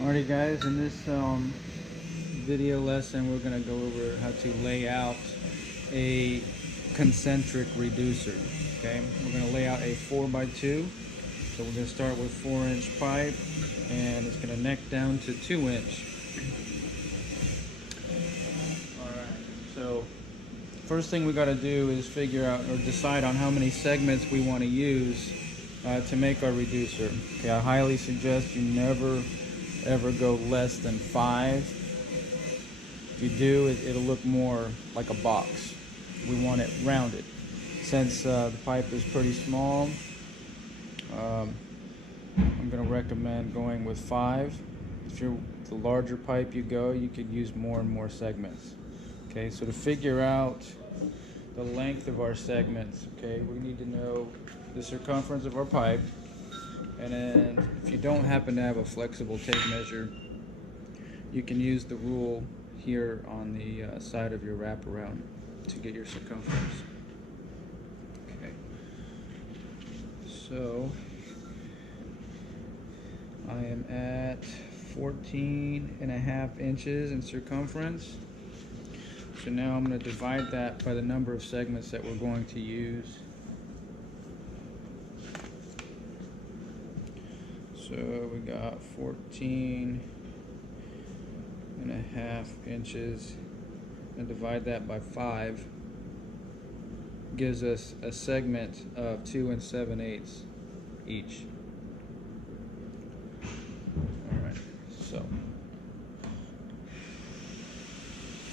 Alrighty guys, in this video lesson we're going to go over how to lay out a concentric reducer. Okay, we're going to lay out a 4x2. So we're going to start with 4-inch pipe and it's going to neck down to 2-inch. Alright, so first thing we got to do is figure out or decide on how many segments we want to use to make our reducer. Okay, I highly suggest you never ever go less than 5. If you do, it'll look more like a box. We want it rounded. Since the pipe is pretty small, I'm going to recommend going with 5. If you're the larger pipe you go, you could use more and more segments. Okay, so to figure out the length of our segments, okay, we need to know the circumference of our pipe. And then if you don't happen to have a flexible tape measure, you can use the rule here on the side of your wraparound to get your circumference. Okay, so I am at 14.5 inches in circumference. So now I'm going to divide that by the number of segments that we're going to use. So we got 14.5 inches and divide that by 5 gives us a segment of 2 7/8 each. Alright, so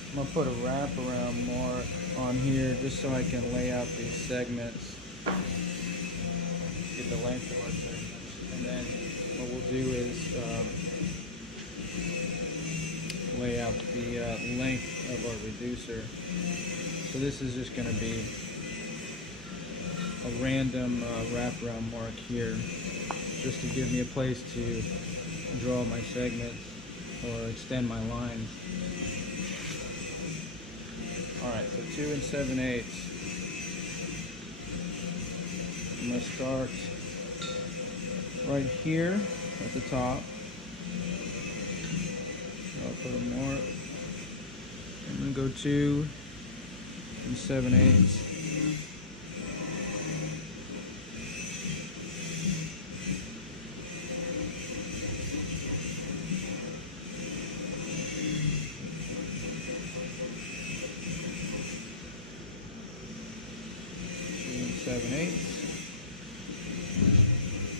I'm going to put a wraparound mark on here just so I can lay out these segments, get the length of our segments, and then what we'll do is lay out the length of our reducer. So this is just going to be a random wraparound mark here, just to give me a place to draw my segments or extend my lines. Alright, so 2 7/8. I'm going to start right here at the top. I'll put a mark. I'm going to go 2 7/8.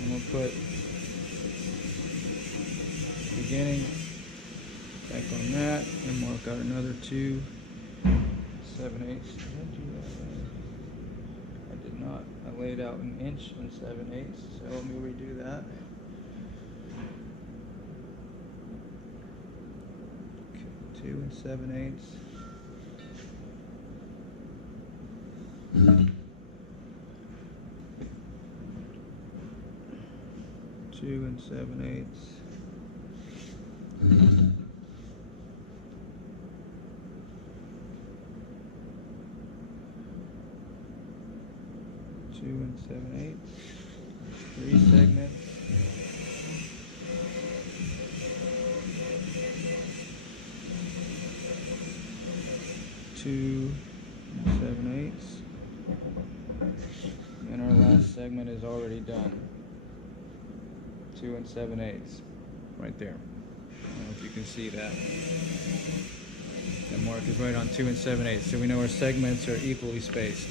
I'm going to put beginning back on that and mark out another 2 7/8. Did I do that? I did not. I laid out 1 inch and 7/8. So let me redo that. Okay, 2 7/8. 2 7/8. 2 7/8. 3 segments. 2 7/8. And our last segment is already done. 2 7/8 right there. I don't know if you can see that. That mark is right on 2 7/8. So we know our segments are equally spaced.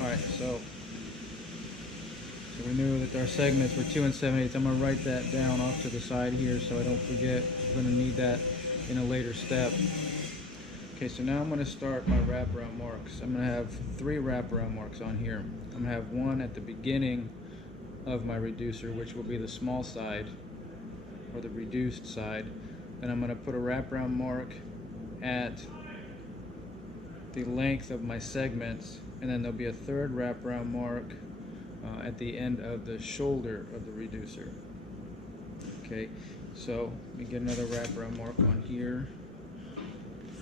Alright, so we knew that our segments were 2 7/8. I'm going to write that down off to the side here so I don't forget. I'm going to need that in a later step. Okay, so now I'm going to start my wraparound marks. I'm going to have 3 wraparound marks on here. I'm going to have one at the beginning of my reducer, which will be the small side or the reduced side. Then I'm going to put a wraparound mark at the length of my segments, and then there'll be a third wraparound mark at the end of the shoulder of the reducer. Okay, so let me get another wraparound mark on here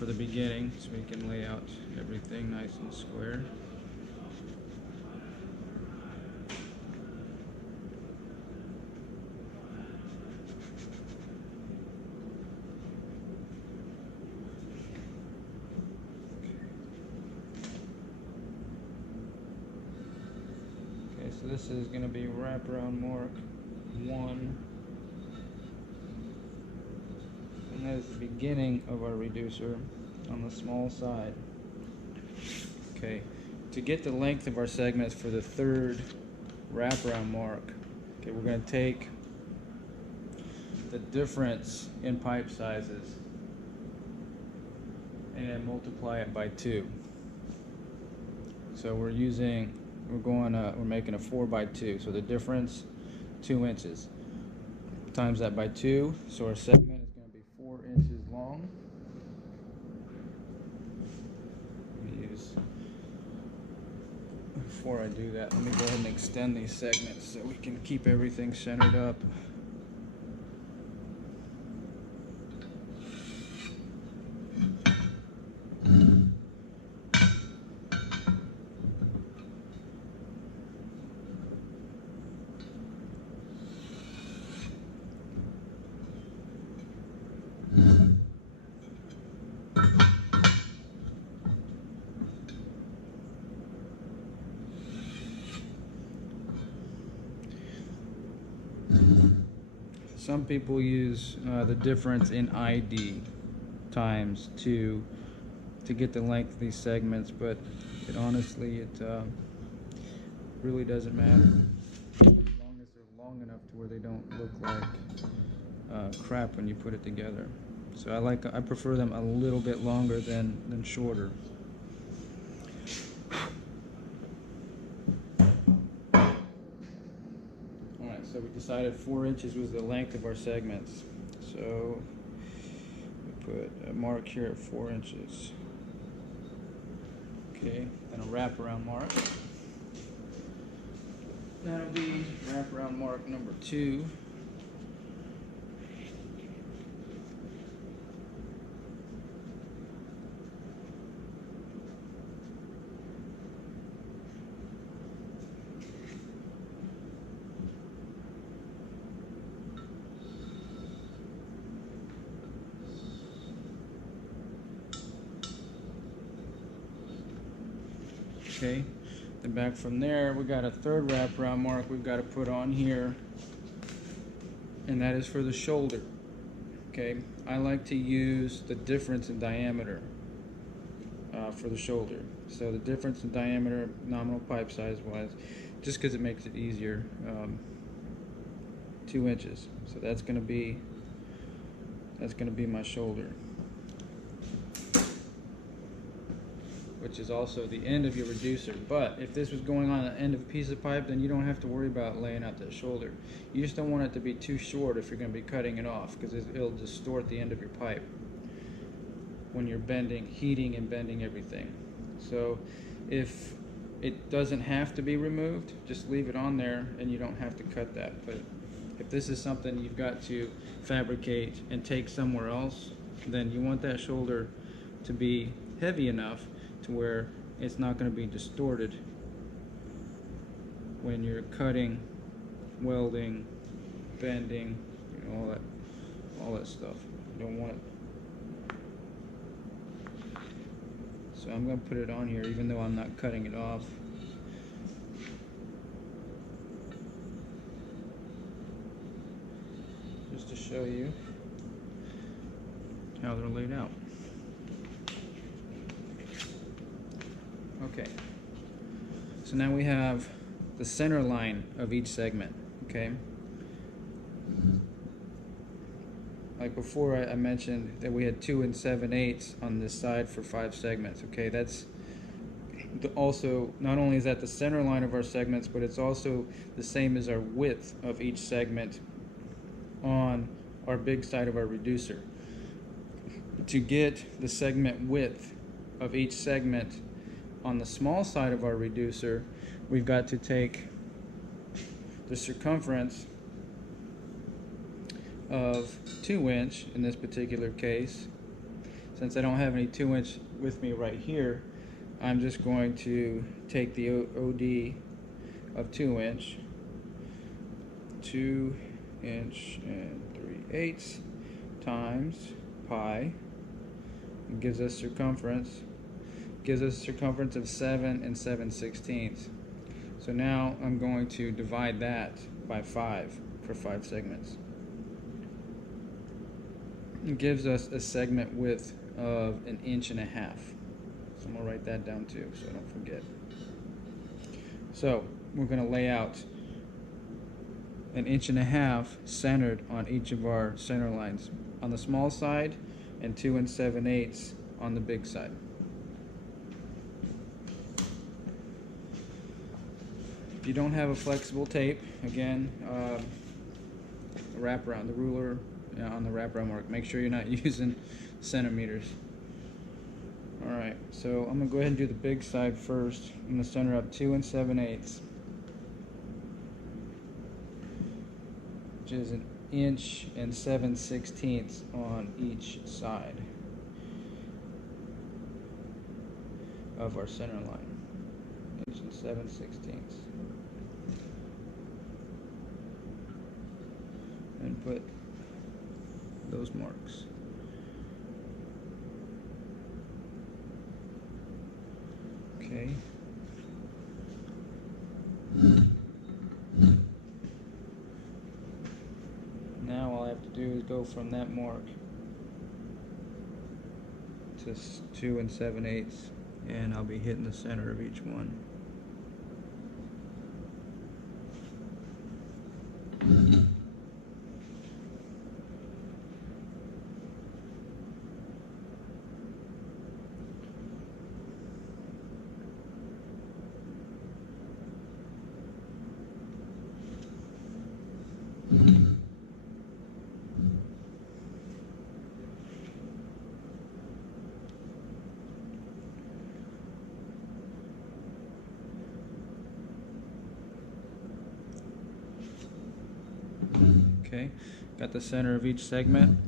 for the beginning so we can lay out everything nice and square. Okay, so this is going to be wraparound mark 1. And that is the beginning of our reducer on the small side. Okay, to get the length of our segments for the 3rd wraparound mark, okay, we're going to take the difference in pipe sizes and multiply it by 2. So we're making a 4 by 2. So the difference, 2 inches. Times that by 2, so our segment is going to be 4 inches long. Before I do that, let me go ahead and extend these segments so we can keep everything centered up. Some people use the difference in ID times 2 to get the length of these segments, but honestly it really doesn't matter as long as they're long enough to where they don't look like crap when you put it together. So I prefer them a little bit longer than shorter. So we decided 4 inches was the length of our segments. So we put a mark here at 4 inches. Okay, then a wraparound mark. That'll be wraparound mark number 2. Okay, then back from there we got a 3rd wraparound mark we've got to put on here, and that is for the shoulder. Okay, I like to use the difference in diameter for the shoulder. So the difference in diameter, nominal pipe size wise, just because it makes it easier, 2 inches. So that's going to be my shoulder, which is also the end of your reducer. But if this was going on the end of a piece of pipe, then you don't have to worry about laying out that shoulder. You just don't want it to be too short if you're going to be cutting it off, because it'll distort the end of your pipe when you're heating and bending everything. So if it doesn't have to be removed, just leave it on there and you don't have to cut that. But if this is something you've got to fabricate and take somewhere else, then you want that shoulder to be heavy enough to where it's not going to be distorted when you're cutting, welding, bending, all that stuff. You don't want it. So I'm going to put it on here even though I'm not cutting it off. Just to show you how they're laid out. Okay, so now we have the center line of each segment. Okay, like before I mentioned that we had 2 7/8 on this side for 5 segments. Okay, that's also, not only is that the center line of our segments, but it's also the same as our width of each segment on our big side of our reducer. To get the segment width of each segment on the small side of our reducer, we've got to take the circumference of 2 inch in this particular case, since I don't have any 2-inch with me right here, I'm just going to take the OD of 2-inch, 2" and 3/8 times pi. It gives us circumference. Gives us a circumference of 7 and 7/16. So now I'm going to divide that by 5 for 5 segments. It gives us a segment width of 1.5 inches. So I'm going to write that down too so I don't forget. So we're going to lay out 1.5 inches centered on each of our center lines on the small side and 2 7/8 on the big side. If you don't have a flexible tape, again, wrap around the ruler on the wraparound mark. Make sure you're not using centimeters. Alright, so I'm going to go ahead and do the big side first. I'm going to center up 2 7/8, which is 1 inch and 7/16 on each side of our center line. 1 inch and 7/16. And put those marks. Okay. Now all I have to do is go from that mark to 2 7/8, and I'll be hitting the center of each one. Okay, got the center of each segment,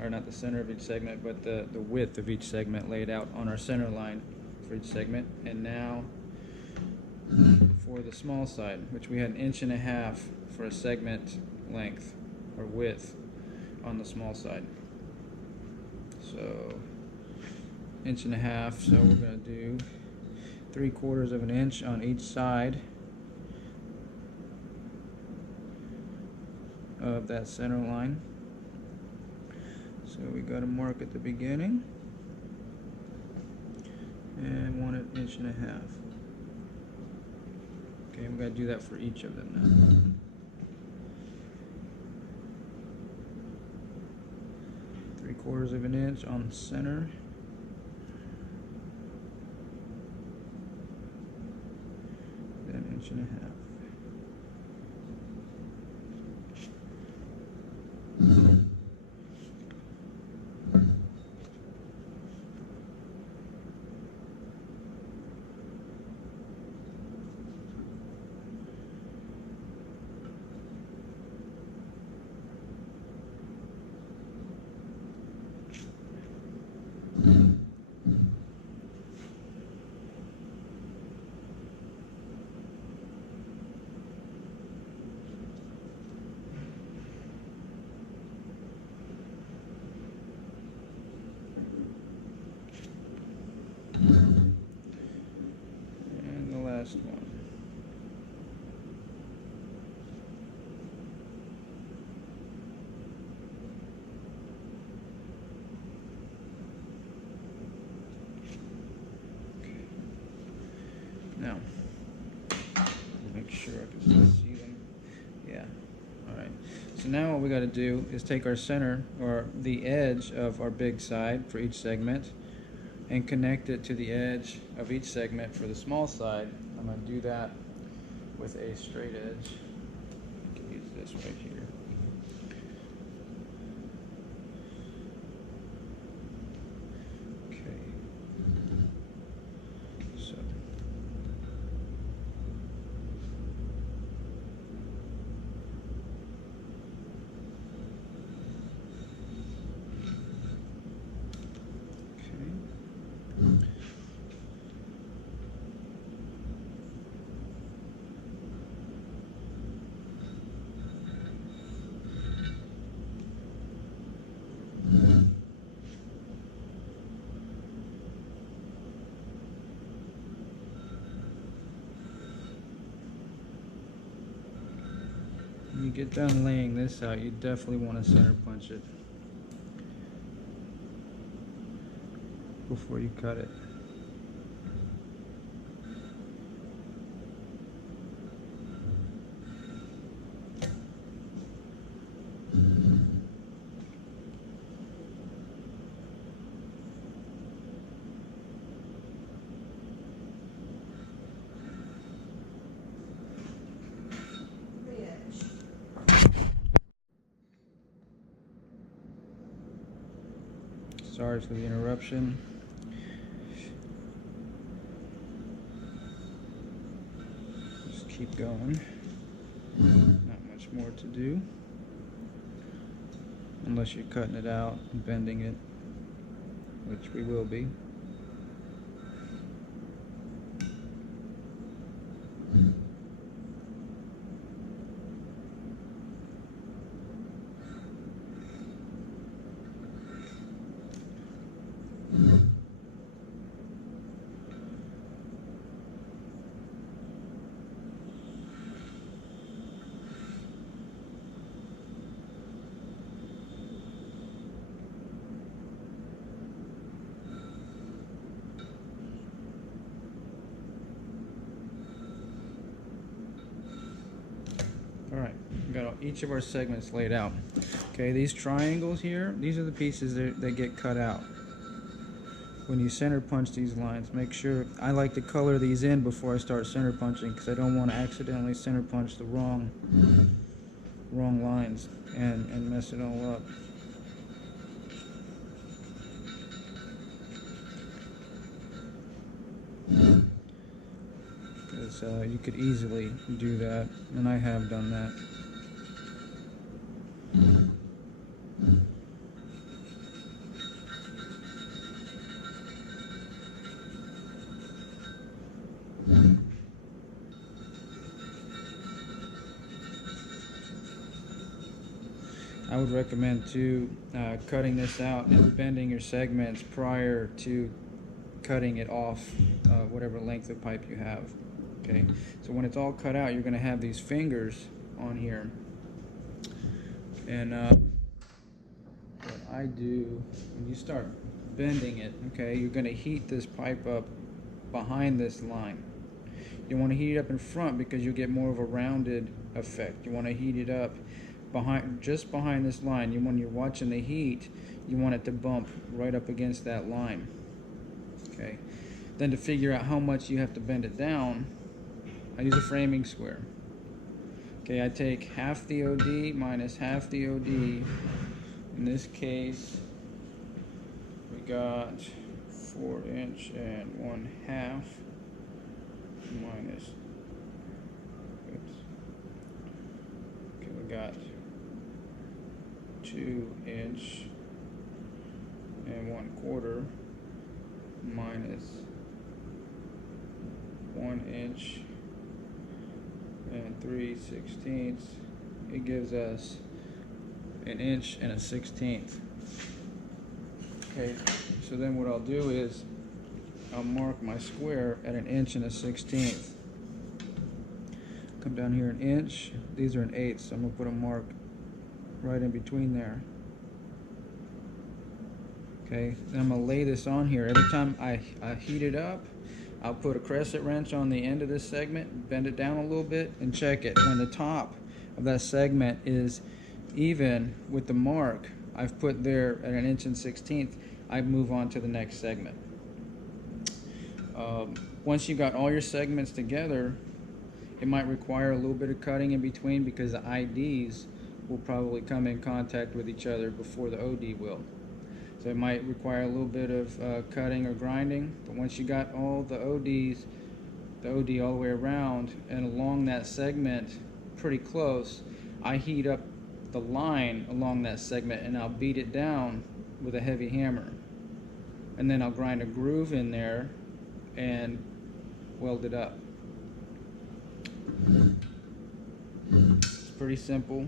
or not the center of each segment, but the width of each segment laid out on our center line for each segment. And now for the small side, which we had 1.5 inches for a segment length or width on the small side. So 1.5 inches, so we're going to do 3/4 of an inch on each side of that center line. So we got a mark at the beginning and 1 1/2 inches. Okay, we got to do that for each of them now. 3/4 of an inch on the center. Then 1.5 inches. And the last one. Now, make sure I can still see them. Yeah. Alright. So now what we got to do is take our center, or the edge of our big side for each segment, and connect it to the edge of each segment for the small side. I'm going to do that with a straight edge. I can use this right here. you get done laying this out, you definitely want to center punch it before you cut it. Sorry for the interruption. Just keep going. Not much more to do. Unless you're cutting it out and bending it, which we will be. Alright, we got each of our segments laid out. Okay, these triangles here, these are the pieces that get cut out. When you center punch these lines, make sure, I like to color these in before I start center punching because I don't want to accidentally center punch the wrong lines and mess it all up. Because you could easily do that, and I have done that. I would recommend too cutting this out and bending your segments prior to cutting it off whatever length of pipe you have. Okay, so when it's all cut out, you're going to have these fingers on here, and what I do when you start bending it, okay, you're going to heat this pipe up behind this line. You want to heat it up in front because you'll get more of a rounded effect. You want to heat it up just behind this line. When you're watching the heat, you want it to bump right up against that line. Okay. Then to figure out how much you have to bend it down, I use a framing square. Okay, I take half the OD minus half the OD. In this case, we got 4 inch and 1/2 minus. Oops. Okay, we got 2 inch and 1/4 minus 1 inch and 3/16. It gives us 1 inch and 1/16. Okay, so then what I'll do is I'll mark my square at 1 inch and 1/16. Come down here 1 inch. These are 1/8, so I'm gonna put a mark right in between there. Okay, then I'm gonna lay this on here. Every time I heat it up, I'll put a crescent wrench on the end of this segment, bend it down a little bit, and check it. When the top of that segment is even with the mark I've put there at 1 inch and 1/16, I move on to the next segment. Once you got all your segments together, it might require a little bit of cutting in between because the IDs will probably come in contact with each other before the OD will. So it might require a little bit of cutting or grinding, but once you got all the ODs, the OD all the way around and along that segment pretty close, I heat up the line along that segment and I'll beat it down with a heavy hammer. And then I'll grind a groove in there and weld it up. It's pretty simple.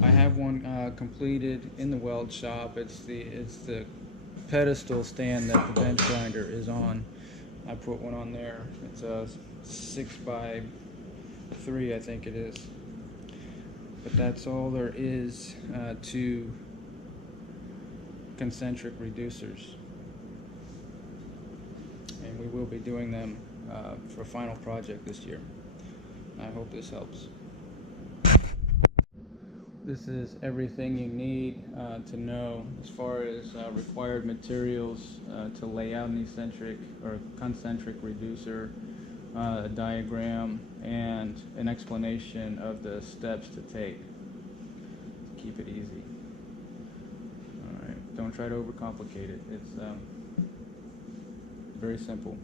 I have one completed in the weld shop. It's the pedestal stand that the bench grinder is on. I put one on there. It's a 6x3, I think it is. But that's all there is to concentric reducers. And we will be doing them for a final project this year. I hope this helps. This is everything you need to know as far as required materials to lay out an eccentric or concentric reducer, a diagram, and an explanation of the steps to take to keep it easy. All right, don't try to overcomplicate it. It's very simple.